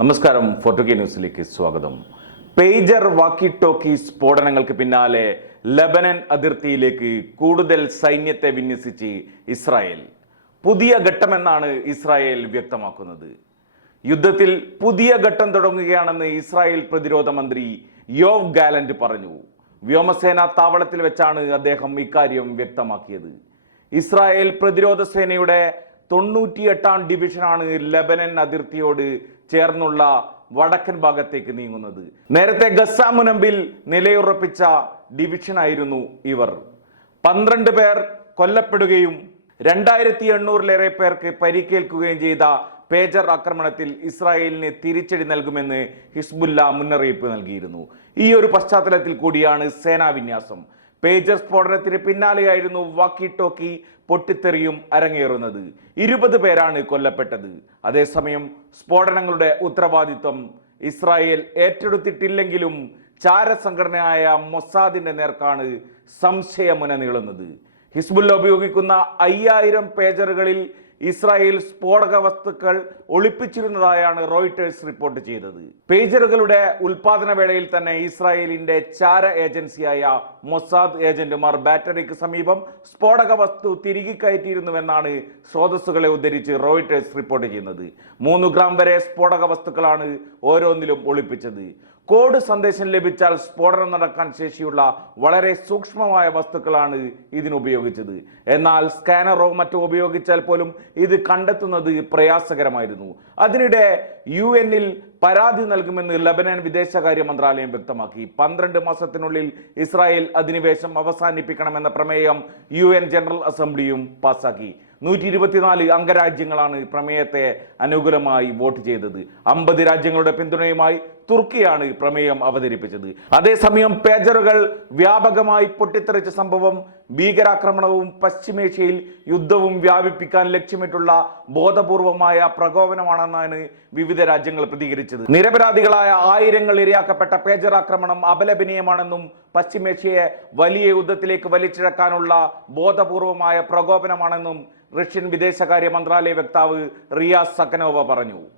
നമസ്കാരം ഫോർട്ടുഗേ ന്യൂസിലേക്ക് സ്വാഗതം. പേജർ വാക്കി ടോക്കി സ്ഫോടനങ്ങൾക്ക് പിന്നാലെ ലബനൻ അതിർത്തിയിലേക്ക് കൂടുതൽ സൈന്യത്തെ വിന്യസിച്ച് ഇസ്രായേൽ. പുതിയ ഘട്ടമെന്നാണ് ഇസ്രായേൽ വ്യക്തമാക്കുന്നത്. യുദ്ധത്തിൽ പുതിയ ഘട്ടം തുടങ്ങുകയാണെന്ന് ഇസ്രായേൽ പ്രതിരോധ മന്ത്രി യോവ് ഗാലന്റ് പറഞ്ഞു. വ്യോമസേന താവളത്തിൽ വെച്ചാണ് അദ്ദേഹം ഇക്കാര്യം വ്യക്തമാക്കിയത്. ഇസ്രായേൽ പ്രതിരോധ സേനയുടെ തൊണ്ണൂറ്റിയെട്ടാം ഡിവിഷനാണ് ലെബനൻ അതിർത്തിയോട് ചേർന്നുള്ള വടക്കൻ ഭാഗത്തേക്ക് നീങ്ങുന്നത്. നേരത്തെ ഗസ മുനമ്പിൽ നിലയുറപ്പിച്ച ഡിവിഷനായിരുന്നു ഇവർ. പന്ത്രണ്ട് പേർ കൊല്ലപ്പെടുകയും രണ്ടായിരത്തി എണ്ണൂറിലേറെ പേർക്ക് പരിക്കേൽക്കുകയും ചെയ്ത പേജർ ആക്രമണത്തിൽ ഇസ്രായേലിന് തിരിച്ചടി നൽകുമെന്ന് ഹിസ്ബുല്ല മുന്നറിയിപ്പ് നൽകിയിരുന്നു. ഈ ഒരു പശ്ചാത്തലത്തിൽ കൂടിയാണ് സേനാവിന്യാസം പേജർ സ്ഫോടനത്തിന് പിന്നാലെയായിരുന്നു വാക്കി ടോക്കി പൊട്ടിത്തെറിയും അരങ്ങേറുന്നത്. ഇരുപത് പേരാണ് കൊല്ലപ്പെട്ടത്. അതേസമയം സ്ഫോടനങ്ങളുടെ ഉത്തരവാദിത്വം ഇസ്രായേൽ ഏറ്റെടുത്തിട്ടില്ലെങ്കിലും ചാരസംഘടനയായ മൊസാദിന്റെ നേർക്കാണ് സംശയമുന നീളുന്നത്. ഹിസ്ബുല്ല ഉപയോഗിക്കുന്ന അയ്യായിരം പേജറുകളിൽ ഇസ്രായേൽ സ്ഫോടക വസ്തുക്കൾ ഒളിപ്പിച്ചിരുന്നതായാണ് റോയിട്ടേഴ്സ് റിപ്പോർട്ട് ചെയ്തത്. പേജറുകളുടെ ഉൽപാദന വേളയിൽ തന്നെ ഇസ്രായേലിന്റെ ചാര ഏജൻസിയായ മൊസാദ് ഏജന്റുമാർ ബാറ്ററിക്ക് സമീപം സ്ഫോടക വസ്തു തിരികെ കയറ്റിയിരുന്നുവെന്നാണ് സ്രോതസ്സുകളെ ഉദ്ധരിച്ച് റോയിട്ടേഴ്സ് റിപ്പോർട്ട് ചെയ്യുന്നത്. മൂന്ന് ഗ്രാം വരെ സ്ഫോടക വസ്തുക്കളാണ് ഓരോന്നിലും ഒളിപ്പിച്ചത്. കോഡ് സന്ദേശം ലഭിച്ചാൽ സ്ഫോടനം നടക്കാൻ ശേഷിയുള്ള വളരെ സൂക്ഷ്മമായ വസ്തുക്കളാണ് ഇതിനുപയോഗിച്ചത് എന്നാൽ സ്കാനറോ മറ്റോ ഉപയോഗിച്ചാൽ പോലും ഇത് കണ്ടെത്തുന്നത് പ്രയാസകരമായിരുന്നു. അതിനിടെ യു എന്നിൽ പരാതി നൽകുമെന്ന് ലബനൻ വിദേശകാര്യ മന്ത്രാലയം വ്യക്തമാക്കി. പന്ത്രണ്ട് മാസത്തിനുള്ളിൽ ഇസ്രായേൽ അധിനിവേശം അവസാനിപ്പിക്കണമെന്ന പ്രമേയം യു എൻ ജനറൽ അസംബ്ലിയും പാസാക്കി. നൂറ്റി ഇരുപത്തിനാല് അംഗരാജ്യങ്ങളാണ് പ്രമേയത്തെ അനുകൂലമായി വോട്ട് ചെയ്തത്. അമ്പത് രാജ്യങ്ങളുടെ പിന്തുണയുമായി തുർക്കിയാണ് ഈ പ്രമേയം അവതരിപ്പിച്ചത്. അതേസമയം പേജറുകൾ വ്യാപകമായി പൊട്ടിത്തെറിച്ച സംഭവം ഭീകരാക്രമണവും പശ്ചിമേഷ്യയിൽ യുദ്ധവും വ്യാപിപ്പിക്കാൻ ലക്ഷ്യമിട്ടുള്ള ബോധപൂർവമായ പ്രകോപനമാണെന്നാണ് വിവിധ രാജ്യങ്ങൾ പ്രതികരിച്ചത്. നിരപരാധികളായ ആയിരങ്ങൾ ഇരയാക്കപ്പെട്ട പേജർ ആക്രമണം അപലപനീയമാണെന്നും പശ്ചിമേഷ്യയെ വലിയ യുദ്ധത്തിലേക്ക് വലിച്ചിഴക്കാനുള്ള ബോധപൂർവമായ പ്രകോപനമാണെന്നും റഷ്യൻ വിദേശകാര്യ മന്ത്രാലയ വക്താവ് റിയാസ് സക്കനോവ പറഞ്ഞു.